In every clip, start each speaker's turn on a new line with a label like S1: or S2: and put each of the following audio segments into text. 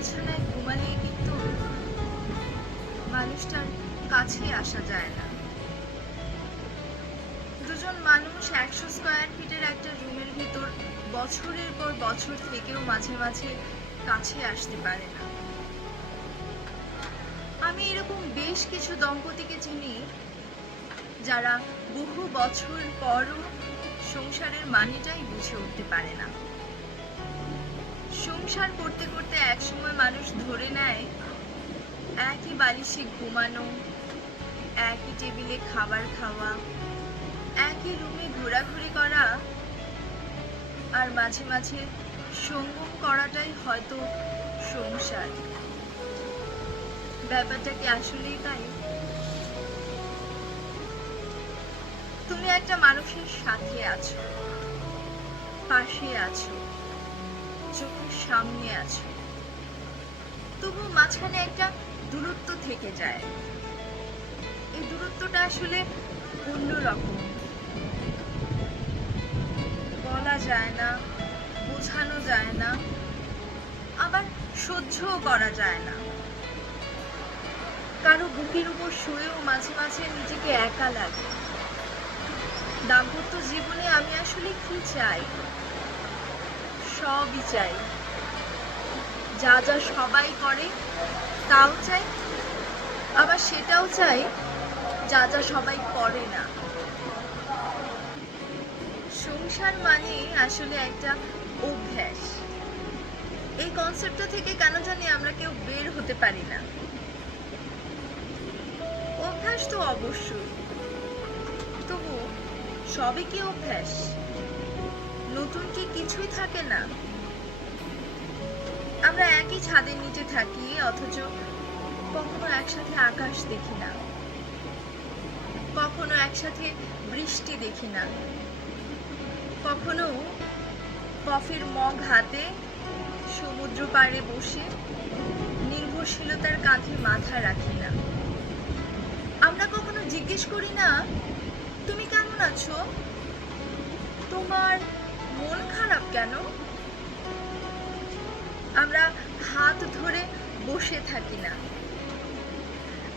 S1: বিছানায় ঘুমালে কিন্তু মানুষটার কাছে আসা যায় না। দুজন মানুষ একশো স্কোয়ার ফিটের একটা রুমের ভিতর বছরের পর বছর থেকেও মাঝে মাঝে কাছে আসতে পারে না। আমি এরকম বেশ কিছু দম্পতিকে চিনি যারা বহু বছর পরও সংসারের মানেটাই বুঝে উঠতে পারে না। সংসার করতে করতে একসময় মানুষ ধরে নেয়, একই বালিশে ঘুমানো, একই টেবিলে খাবার খাওয়া, একই রুমে ঘোরাঘুরি করা আর মাঝে মাঝে সঙ্গম করাটাই হয়তো সংসার। ব্যাপারটা কি আসলেই তাই? তুমি একটা মানুষের সাথে আছো, পাশে আছো। চোখের সামনে আছো। তবু মাঝখানে একটা দূরত্ব থেকে যায়। এই দূরত্বটা আসলে অন্যরকম বলা যায় না, বোঝানো যায় না, আবার সহ্যও করা যায় না। কারও বুকের উপর শুয়েও মাঝে মাঝে নিজেকে একা লাগে। দাম্পত্য জীবনে আমি আসলে কি চাই? সবই চাই। যা যা সবাই করে, তাও চাই, আবার সেটাও চাই, যা যা সবাই করে না। সংসার মানে আসলে একটা অভ্যাস। এই কনসেপ্টটা থেকে কেন জানি আমরা কেউ বের হতে পারি না। অভ্যাস তো অবশ্যই। তবু সবই কি অভ্যাস? নতুন কি কিছুই থাকে না। আমরা একই ছাদের নিচে থাকি, অথচ কখনো একসাথে আকাশ দেখি না। কখনো একসাথে বৃষ্টি দেখি না। কখনো কফির মগ হাতে সমুদ্র পাড়ে বসে নির্ভরশীলতার কাঁধে মাথা রাখি না। আমরা কখনো জিজ্ঞেস করি না, তুমি কেমন আছো? তোমার মন খারাপ কেন? আমরা হাত ধরে বসে থাকি না।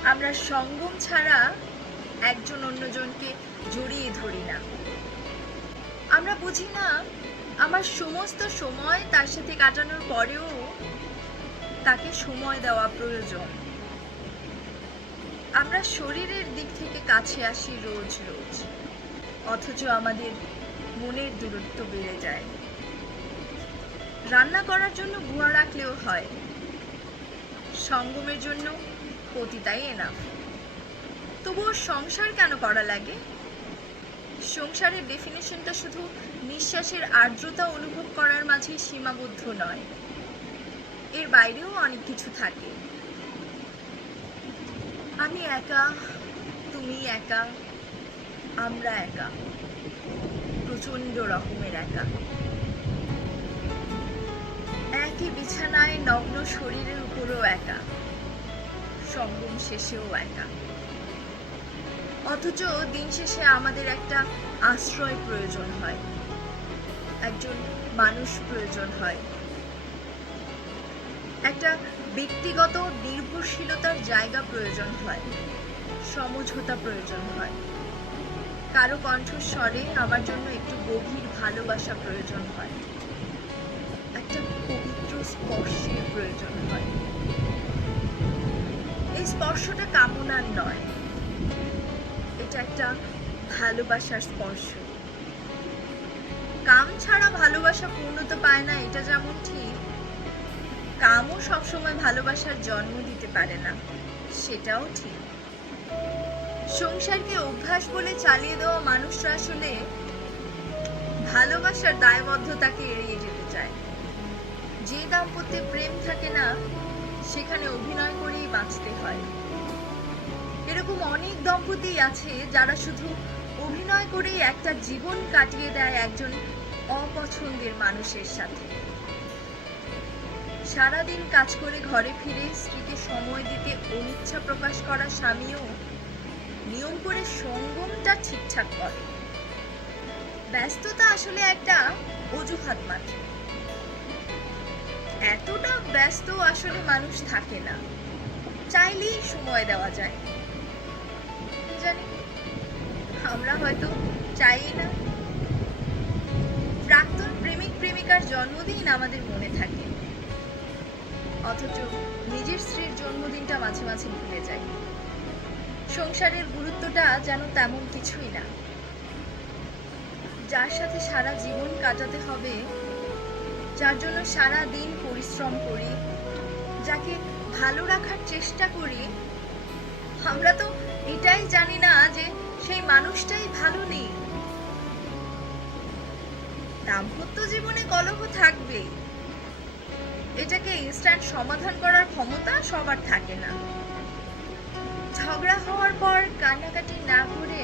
S1: আমরা সঙ্গম ছাড়া একজন অন্যজনকে জড়িয়ে ধরি না। আমরা বুঝি না, আমার সমস্ত সময় তার সাথে কাটানোর পরেও তাকে সময় দেওয়া প্রয়োজন। আমরা শরীরের দিক থেকে কাছে আসি রোজ রোজ। অথচ আমাদের মনের দূরত্ব বেড়ে যায়। রান্না করার জন্য গুঁড়া রাখলেও হয়। সঙ্গমের জন্য পতিতাই এনাফ তবুও সংসার কেন করা লাগে? সংসারের ডেফিনেশনটা শুধু নিঃশ্বাসের আর্দ্রতা অনুভব করার মাঝেই সীমাবদ্ধ নয়। এর বাইরেও অনেক কিছু থাকে। আমি একা, তুমি একা, আমরা একা। প্রচণ্ড রকমের একা। একই বিছানায় নগ্ন শরীরের উপরও একা, সঙ্গম শেষেও একা। অথচ দিন শেষে আমাদের একটা আশ্রয় প্রয়োজন হয়, একজন মানুষ প্রয়োজন হয়। একটা ব্যক্তিগত নির্ভরশীলতার জায়গা প্রয়োজন হয়, সমঝোতা প্রয়োজন হয়। কারও কণ্ঠস্বরে আমার জন্য একটু গভীর ভালোবাসা প্রয়োজন হয়। একটা পবিত্র স্পর্শের প্রয়োজন হয়। এই স্পর্শটা কামনার নয়। এটা একটা ভালোবাসার স্পর্শ। কাম ছাড়া ভালোবাসা পূর্ণতা পায় না, এটা যেমন ঠিক। কামও সবসময় ভালোবাসার জন্ম দিতে পারে না, সেটাও ঠিক। সংসারকে অভ্যাস বলে চালিয়ে দেওয়া মানুষরা আসলে ভালোবাসার দায়বদ্ধতাকে এড়িয়ে যেতে চায়। যে দাম্পত্যে প্রেম থাকে না, সেখানে অভিনয় করেই বাঁচতে হয়। এরকম অনেক দম্পতি আছে যারা শুধু অভিনয় করেই একটা জীবন কাটিয়ে দেয় একজন অপছন্দের মানুষের সাথে। সারাদিন কাজ করে ঘরে ফিরে স্ত্রীকে সময় দিতে অনিচ্ছা প্রকাশ করা স্বামীও নিয়ম করে সঙ্গমটা ঠিকঠাক করে। ব্যস্ততা আসলে একটা অজুহাত মাত্র। এতটা ব্যস্ত আসলে মানুষ থাকে না। চাইলেই সময় দেওয়া যায়। জানি, আমরা হয়তো চাই না। প্রাক্তন প্রেমিক, প্রেমিকার জন্মদিন আমাদের মনে থাকে। অথচ নিজের স্ত্রীর জন্মদিনটা মাঝে মাঝে ভুলে যায় সংসারের গুরুত্বটা যেন তেমন কিছুই না। যার সাথে সারা জীবন কাটাতে হবে, যার জন্য সারা দিন পরিশ্রম করি, যাকে ভালো রাখার চেষ্টা করি। আমরা তো এটাই জানি না যে সেই মানুষটাই ভালো নেই। দাম্পত্য জীবনে কলহ থাকবে। এটাকে ইনস্ট্যান্ট সমাধান করার ক্ষমতা সবার থাকে না। ঝগড়া হওয়ার পর কান্নাকাটি না করে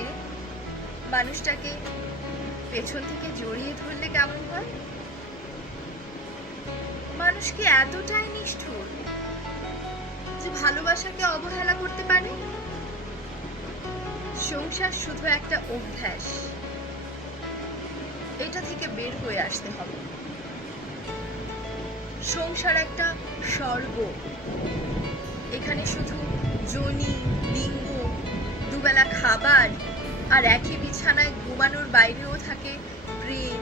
S1: মানুষটাকে পেছন থেকে জড়িয়ে ধরলে কেমন হয়? মানুষ কি এতটাই নিষ্ঠুর যে ভালোবাসাকে অবহেলা করতে পারে? সংসার শুধু একটা অভ্যাস। এটা থেকে বের হয়ে আসতে হবে। সংসার একটা স্বর্গ। এখানে শুধু জনি লিঙ্গ, দুবেলা খাবার আর একই বিছানায় ঘুমানোর বাইরেও থাকে প্রেম,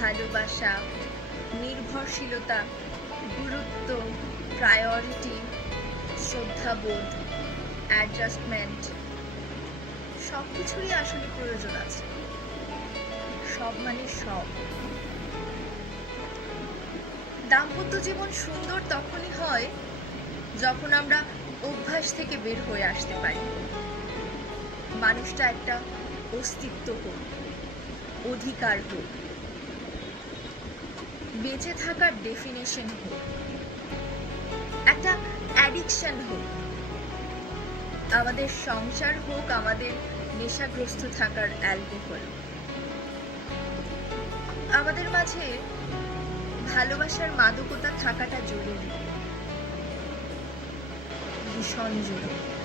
S1: ভালোবাসা, নির্ভরশীলতা, গুরুত্ব প্রায়োরিটি শ্রদ্ধাবোধ অ্যাডজাস্টমেন্ট সব কিছুরই আসলে প্রয়োজন আছে। সব মানে সব। দাম্পত্য জীবন সুন্দর তখনই হয় যখন আমরা অভ্যাস থেকে বের হয়ে আসতে পারি। মানুষটা একটা অস্তিত্ব হোক, অধিকার হোক, বেঁচে থাকার ডেফিনেশন হোক, একটা অ্যাডিকশন হোক, আমাদের সংসার হোক, আমাদের নেশাগ্রস্ত থাকার অ্যালকোহল আমাদের মাঝে ভালোবাসার মাদকতা থাকাটা জরুরি, ভীষণ জরুরি।